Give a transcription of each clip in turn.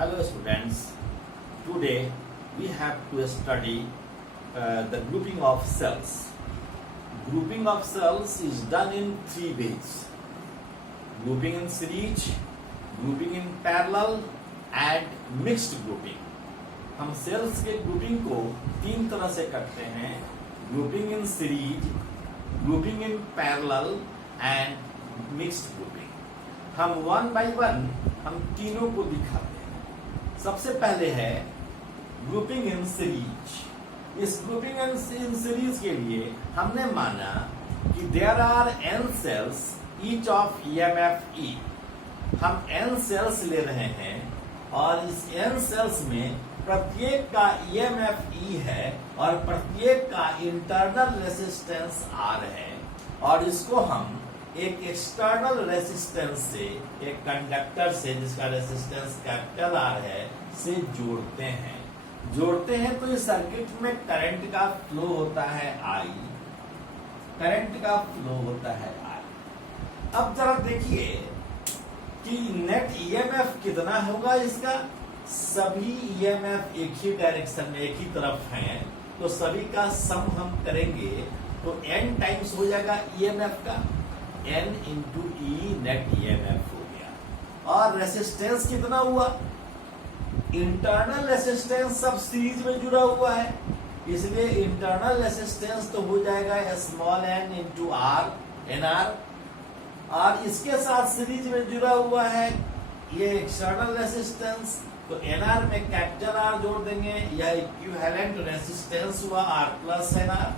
Hello students, today we have to study the grouping of cells. Grouping of cells is done in three ways: grouping in series, grouping in parallel and mixed grouping. हम cells के grouping को तीन तरह से करते हैं: grouping in series, grouping in parallel and mixed grouping. हम one by one हम तीनों को दिखाते हैं. सबसे पहले है ग्रुपिंग इन सीरीज. इस ग्रुपिंग इन सीरीज के लिए हमने माना कि there are n cells each of EMF E. हम n सेल्स ले रहे हैं और इस n सेल्स में प्रत्येक का EMF E है और प्रत्येक का इंटरनल रेसिस्टेंस R है, और इसको हम एक एक्सटर्नल रेसिस्टेंस से, एक कंडक्टर से जिसका रेसिस्टेंस कैपिटल R है, से जोड़ते हैं तो इस सर्किट में करंट का फ्लो होता है I. अब जरा देखिए कि नेट EMF कितना होगा इसका. सभी EMF एक ही डायरेक्शन में, एक ही तरफ हैं, तो सभी का सम हम करेंगे तो n टाइम्स हो जाएगा EMF का. n into E net EMF हो गया. और रेसिस्टेंस कितना हुआ? इंटरनल रेसिस्टेंस सब सीरीज में जुड़ा हुआ है, इसलिए इंटरनल रेसिस्टेंस तो हो जाएगा small n into R NR. और इसके साथ सीरीज में जुड़ा हुआ है ये एक्सटर्नल रेसिस्टेंस, तो NR में कैपिटल R जोड़ देंगे, यह इक्विवेलेंट रेसिस्टेंस हुआ R प्लस NR.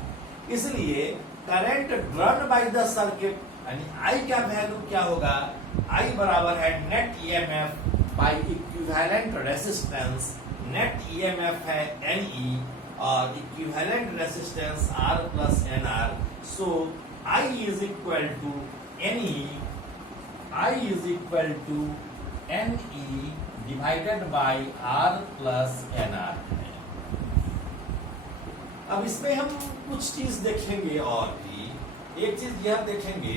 इसलिए current drawn by the circuit यानी I का वैल्यू क्या होगा? I बराबर है नेट EMF बाय इक्विवेलेंट रेसिस्टेंस. नेट EMF है NE और equivalent resistance R plus NR. So I is equal to NE, I is equal to NE divided by R plus NR है. अब इसमें हम कुछ चीज देखेंगे और भी. एक चीज यह देखेंगे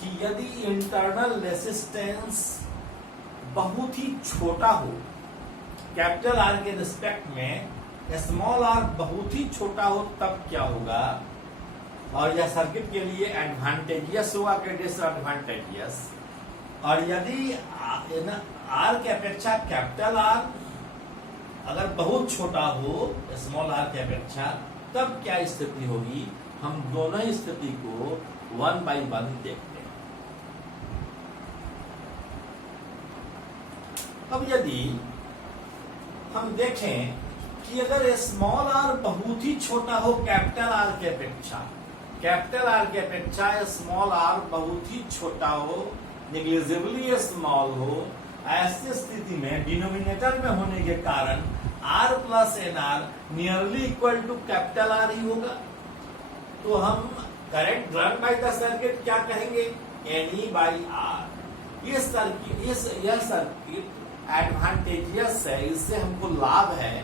कि यदि इंटरनल रेसिस्टेंस बहुत ही छोटा हो, कैपिटल R के रिस्पेक्ट में स्मॉल r बहुत ही छोटा हो, तब क्या होगा? और यह सर्किट के लिए एडवांटेजियस होगा कि डिसएडवांटेजियस. और यदि R के अपेक्षा कैपिटल R अगर बहुत छोटा हो स्मॉल r के अपेक्षा, तब क्या स्थिति होगी? हम दोनों ही स्थिति को वन बाय वन देखते हैं. अब यदि हम देखें कि अगर स्मॉल r बहुत ही छोटा हो कैपिटल R के अपेक्षा, स्मॉल r बहुत ही छोटा हो, नेग्लिजिबली स्मॉल हो, ऐसी स्थिति में डिनोमिनेटर में होने के कारण R plus NR nearly equal to capital R ही होगा. तो हम current drawn by the circuit क्या कहेंगे? NE by R. यह सर्किट एडवांटेजियस है, इससे हमको लाभ है,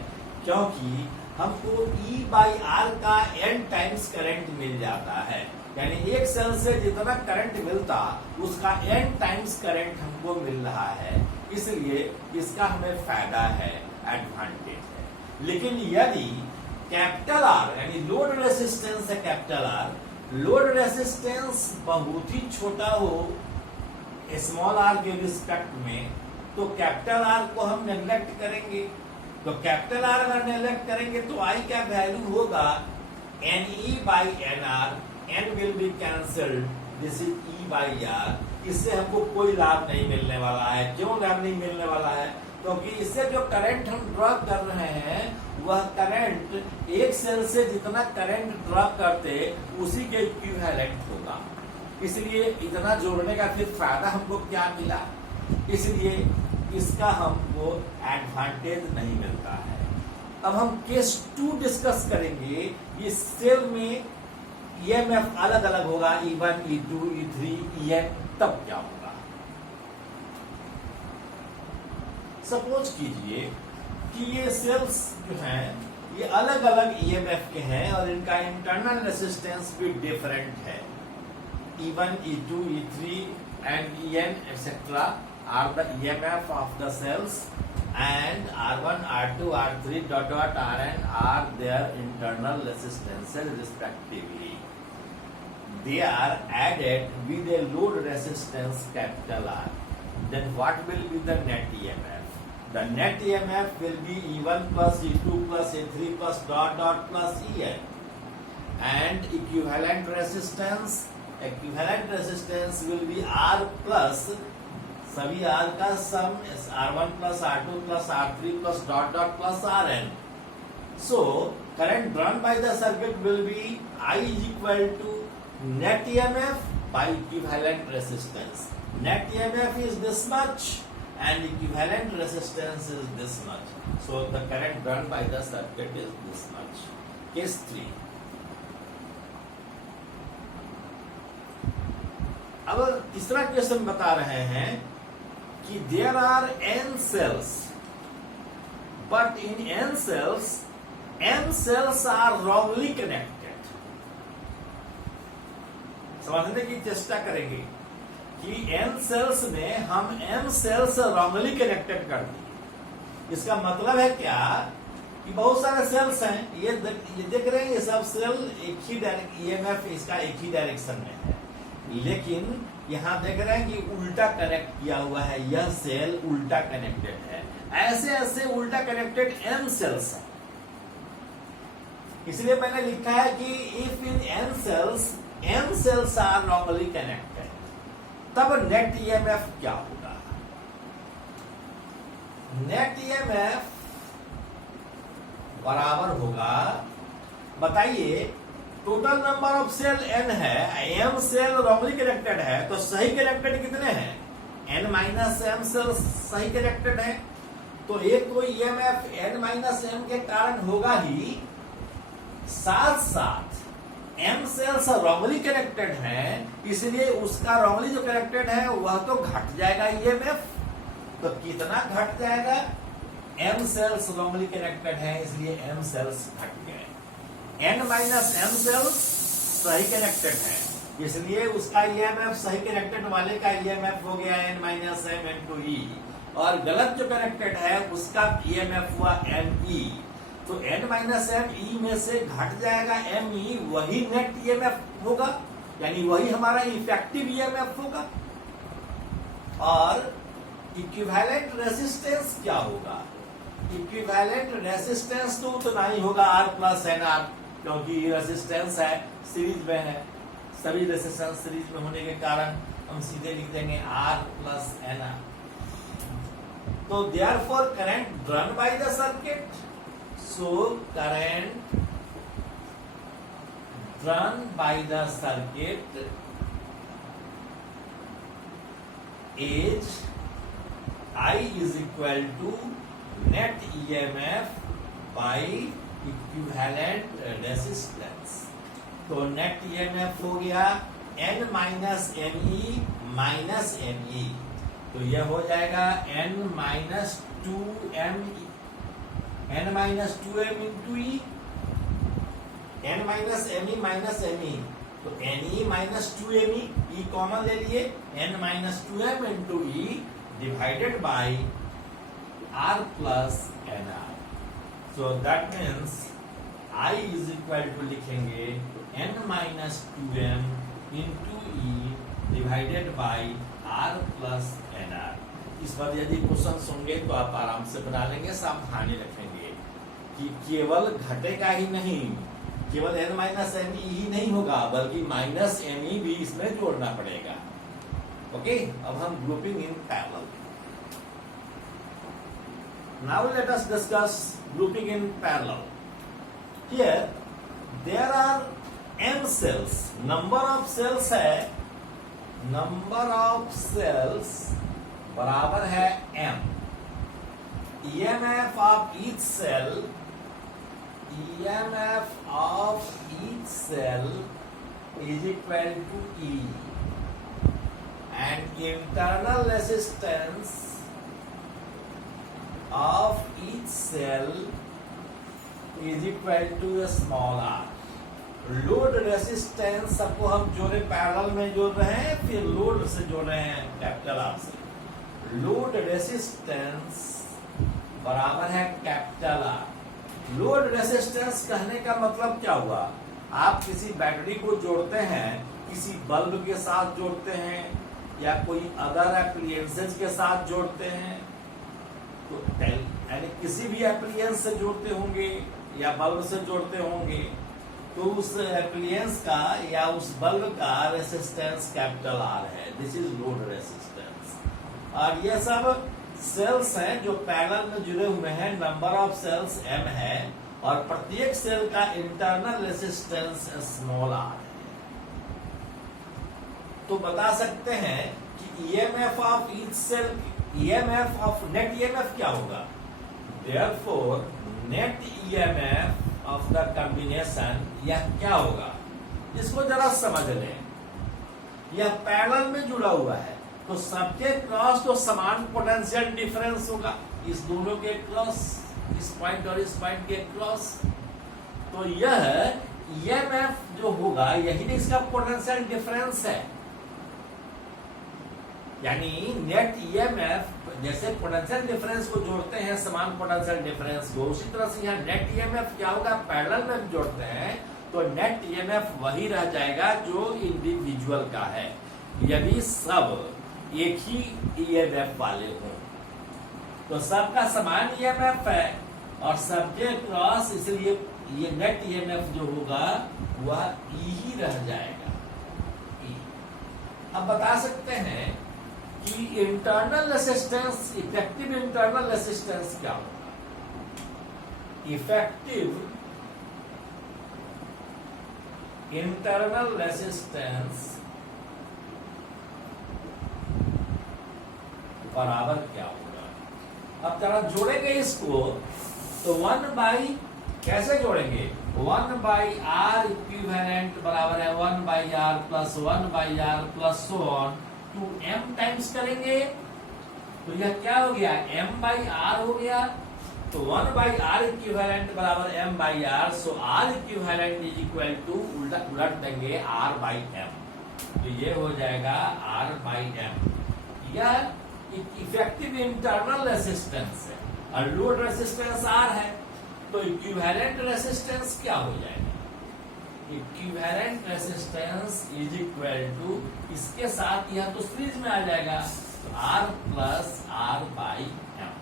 क्योंकि हमको E बाई R का n टाइम्स करंट मिल जाता है. यानी एक सेल से जितना करंट मिलता उसका n टाइम्स करंट हमको मिल रहा है, इसलिए इसका हमें फायदा है, एडवांटेज है. लेकिन यदि कैपिटल R यानी लोड रेसिस्टेंस है कैपिटल R, लोड रेसिस्टेंस बहुत ही छोटा हो स्मॉल r के रिस्पेक्ट में, तो कैपिटल R को हम नेग्लेक्ट करेंगे. तो कैपिटल R अगर नेग्लेक्ट करेंगे तो I का वैल्यू होगा NE by NR. N will be cancelled. This is E by R. इससे हमको कोई लाभ नहीं मिलने वाला है. क्यों लाभ नहीं मिलने वाला है? क्योंकि इससे जो करंट हम ड्रॉ कर रहे हैं वह करंट एक सेल से जितना करंट ड्रॉ करते उसी के इक्विवेलेंट होगा. इसलिए इतना जोड़ने का फिर फायदा हमको क्या मिला? इसलिए इसका हमको एडवांटेज नहीं मिलता है. अब हम केस 2 डिस्कस करेंगे. इस सेल में EMF अलग अलग होगा, E1, E2, E3, EN. तब क्या होगा? सपोज कीजिए कि ये सेल्स जो हैं ये अलग अलग EMF के हैं और इनका इंटरनल रेसिस्टेंस भी डिफरेंट है. E1, E2, E3 and EN etcetera are the EMF of the cells, and R1, R2, R3 dot dot Rn are their internal resistances respectively. They are added with a load resistance capital R. Then what will be the net EMF? The net EMF will be E1 plus E2 plus E3 plus dot dot plus En. And equivalent resistance will be R plus सभी R का सम R1 plus R2 plus R3 plus dot dot plus Rn. So current drawn by the circuit will be I is equal to net EMF by equivalent resistance. Net EMF is this much and equivalent resistance is this much. So the current drawn by the circuit is this much. Case 3. अब तीसरा question बता रहे हैं कि there are n cells, but in n cells are wrongly connected. समझने की चेष्टा करेंगे कि n cells में हम m cells wrongly connected कर दिए. इसका मतलब है क्या कि बहुत सारे सेल्स हैं, ये देख रहे हैं, ये सब सेल एक ही EMF इसका एक ही डायरेक्शन में है, लेकिन यहाँ देख रहे हैं कि उल्टा कनेक्ट किया हुआ है, यह सेल उल्टा कनेक्टेड है. ऐसे ऐसे उल्टा कनेक्टेड m सेल्स हैं. इसलिए मैंने लिखा है कि if in n cells m cells are wrongly connected, तब नेट EMF क्या होगा? नेट EMF बराबर होगा, बताइए, total number of cell n है, m सेल रॉन्गली कनेक्टेड है, तो सही कनेक्टेड कितने हैं? n माइनस m सेल सही कनेक्टेड है, तो एक तो EMF n माइनस m के कारण होगा ही, साथ साथ m सेल्स रॉन्गली कनेक्टेड है, इसलिए उसका रॉन्गली जो कनेक्टेड है वह तो घट जाएगा EMF. तो कितना घट जाएगा? m सेल्स रॉन्गली कनेक्टेड है, इसलिए m सेल्स घट गए. n माइनस m सेल्स सही कनेक्टेड है, इसलिए उसका EMF सही कनेक्टेड वाले का EMF हो गया n माइनस m इंटू ई, और गलत जो कनेक्टेड है उसका EMF हुआ me. तो n माइनस m ई में से घट जाएगा me, वही नेट EMF होगा, यानी वही हमारा इफेक्टिव EMF होगा. और इक्विवेलेंट रेजिस्टेंस क्या होगा? इक्विवेलेंट रेजिस्टेंस तो उतना ही होगा R प्लस NR, क्योंकि रेजिस्टेंस है, सीरीज में है, सभी रेजिस्टेंस सीरीज में होने के कारण हम सीधे लिख देंगे R प्लस NR. तो therefore current drawn by the circuit, so current drawn by the circuit is I is equal to net EMF by equivalent resistance. तो नेट EMF हो गया n minus me minus me, तो यह हो जाएगा n minus 2m into ई, n minus me minus me, तो ne minus 2me, e common ले लिए, n minus 2m into E divided by r plus nr. So that means I is equal to लिखेंगे n minus 2m into e divided by r plus nr. इस पर यदि question होंगे तो आप आराम से बना लेंगे. सावधानी रखेंगे कि केवल घटेगा ही नहीं, केवल n माइनस me ही नहीं होगा, बल्कि माइनस me भी इसमें जोड़ना पड़ेगा. ओके, अब हम grouping in parallel. Now let us discuss grouping in parallel. Here there are m cells. Number of cells है, number of cells बराबर है m. EMF of each cell is equal to E, and internal resistance of each cell is equal to a small r. Load resistance सबको हम जोड़े, parallel में जोड़ रहे हैं, फिर लोड से जोड़ रहे हैं कैपिटल आर से. लोड रेसिस्टेंस बराबर है कैपिटल आर। लोड रेसिस्टेंस कहने का मतलब क्या हुआ? आप किसी बैटरी को जोड़ते हैं, किसी बल्ब के साथ जोड़ते हैं या कोई अदर एप्लियंसेज के साथ जोड़ते हैं, तो यानी किसी भी एप्लियंस से जोड़ते होंगे या बल्ब से जोड़ते होंगे, तो उस एप्लियंस का या उस बल्ब का रेसिस्टेंस कैपिटल आर है। This is load resistance. और ये सब सेल्स हैं जो पैरेलल में जुड़े हुए हैं, नंबर ऑफ सेल्स m है और प्रत्येक सेल का इंटरनल रेसिस्टेंस स्मॉल r है। तो बता सकते हैं कि EMF of each cell, EMF of net EMF क्या होगा? Therefore net EMF of the combination यह क्या होगा? इसको जरा समझ लें। यह पैरेलल में जुड़ा हुआ है तो सबके क्रॉस तो समान पोटेंशियल डिफरेंस होगा, इस दोनों के क्रॉस, इस पॉइंट और इस पॉइंट के क्रॉस। तो यह ईएमएफ जो होगा यही इसका पोटेंशियल डिफरेंस है। यानी नेट ईएमएफ जैसे पोटेंशियल डिफरेंस को जोड़ते हैं समान पोटेंशियल डिफरेंस को, उसी तरह से यहाँ नेट ईएमएफ क्या होगा? पैरेलल में जोड़ते हैं तो नेट ईएमएफ वही रह जाएगा जो इंडिविजुअल का है, यदि सब एक ही ईएमएफ वाले हों। तो सबका समान ईएमएफ है और सबके क्रॉस, इसलिए ये नेट ईएमएफ जो होगा वह ई ही रह जाएगा, ई। अब बता सकते हैं कि internal resistance, effective internal resistance क्या होगा? इफेक्टिव इंटरनल रेसिस्टेंस बराबर क्या होगा? अब जरा जोड़ेंगे इसको तो 1 बाई, कैसे जोड़ेंगे? 1 बाई आर इक्विवेलेंट बराबर है 1 by R plus 1 by R plus so on to m times करेंगे तो यह क्या हो गया? m बाई आर हो गया। तो 1 बाई आर इक्विवेलेंट बराबर m by R, so R equivalent is equal to, उलट देंगे r बाई m, तो ये हो जाएगा r बाई m। यह इफेक्टिव इंटरनल रेसिस्टेंस है और लोड रेसिस्टेंस R है, तो इक्विवेलेंट रेसिस्टेंस क्या हो जाएगा? Equivalent resistance is equal to, इसके साथ यह तो सीरीज में आ जाएगा, तो R plus R by M।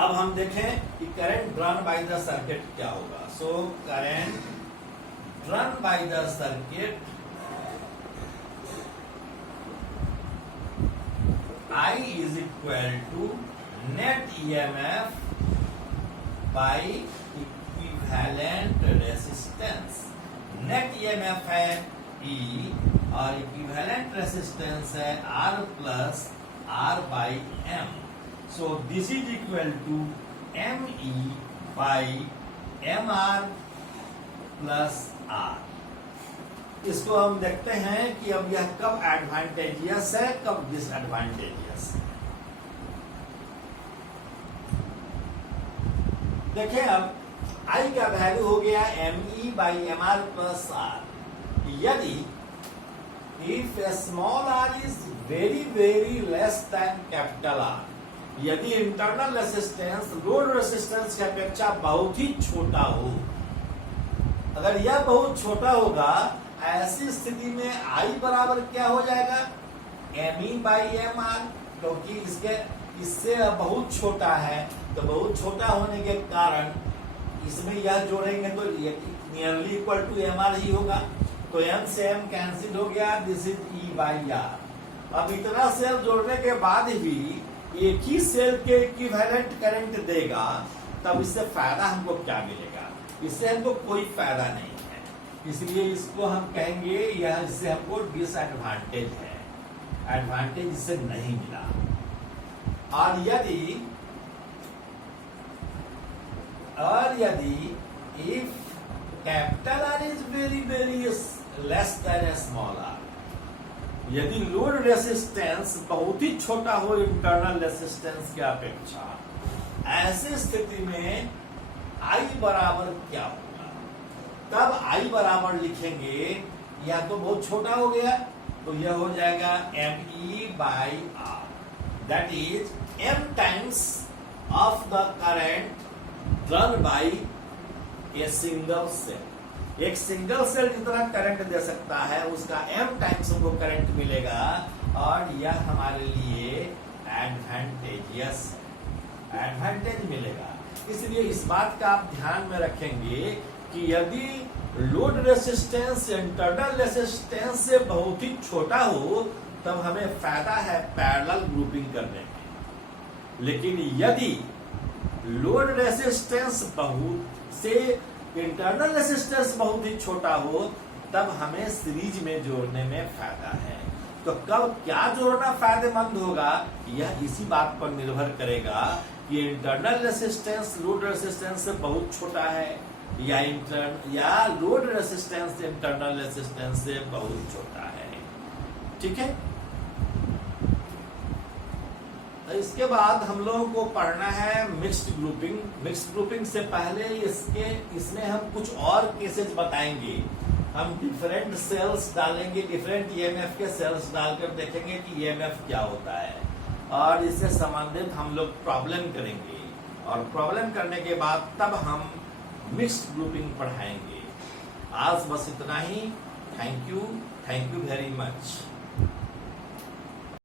अब हम देखें कि current drawn by the circuit क्या होगा। So current drawn by the circuit I is equal to net EMF by equivalent resistance। net EMF है E और equivalent resistance है R plus R by M। So this is equal to ME by MR plus R। इसको हम देखते हैं कि अब यह कब एडवांटेजियस है, कब डिसएडवांटेजियस है। देखिए अब I का वैल्यू हो गया ME by MR plus R। यदि if small r is very less than capital R, यदि इंटरनल रेसिस्टेंस लोड रेसिस्टेंस की अपेक्षा बहुत ही छोटा हो, अगर यह बहुत छोटा होगा, ऐसी स्थिति में I बराबर क्या हो जाएगा? ME बाई MR, क्योंकि इससे बहुत छोटा है, तो बहुत छोटा होने के कारण इसमें यह जोड़ेंगे तो नियरली इक्वल टू MR ही होगा। तो M से M कैंसिल हो गया, this is E by R। अब इतना सेल जोड़ने के बाद भी एक ही सेल के इक्विवेलेंट करंट देगा, तब इससे फायदा हमको क्या मिलेगा? इससे हमको कोई फायदा नहीं है, इसलिए इसको हम कहेंगे यह इससे हमको डिसएडवांटेज है, एडवांटेज इससे नहीं मिला। और यदि if capital R is very less than small r, यदि लोड रेसिस्टेंस बहुत ही छोटा हो इंटरनल रेसिस्टेंस की अपेक्षा, ऐसी स्थिति में I बराबर क्या होगा? तब I बराबर लिखेंगे, या तो बहुत छोटा हो गया तो यह हो जाएगा ME/R, that is M times of the current run by a single cell. एक सिंगल सेल जितना करंट दे सकता है उसका M टाइम्स हमको करंट मिलेगा, और यह हमारे लिए एडवांटेज मिलेगा। इसलिए इस बात का आप ध्यान में रखेंगे कि यदि लोड रेसिस्टेंस इंटरनल रेसिस्टेंस से बहुत ही छोटा हो तब हमें फायदा है पैरेलल ग्रुपिंग करने में, लेकिन यदि लोड रेसिस्टेंस इंटरनल रेसिस्टेंस बहुत ही छोटा हो तब हमें सीरीज में जोड़ने में फायदा है। तो कब क्या जोड़ना फायदेमंद होगा यह इसी बात पर निर्भर करेगा कि इंटरनल रेसिस्टेंस लोड रेसिस्टेंस से बहुत छोटा है या लोड रेसिस्टेंस इंटरनल रेसिस्टेंस से बहुत छोटा है। ठीक है, तो इसके बाद हम लोगों को पढ़ना है मिक्स्ड ग्रुपिंग। मिक्स्ड ग्रुपिंग से पहले इसमें हम कुछ और केसेस बताएंगे। हम डिफरेंट सेल्स डालेंगे, डिफरेंट ईएमएफ के सेल्स डालकर देखेंगे कि ईएमएफ क्या होता है, और इससे संबंधित हम लोग प्रॉब्लम करेंगे, और प्रॉब्लम करने के बाद तब हम मिक्स्ड ग्रुपिंग पढ़ाएंगे। आज बस इतना ही। Thank you very much.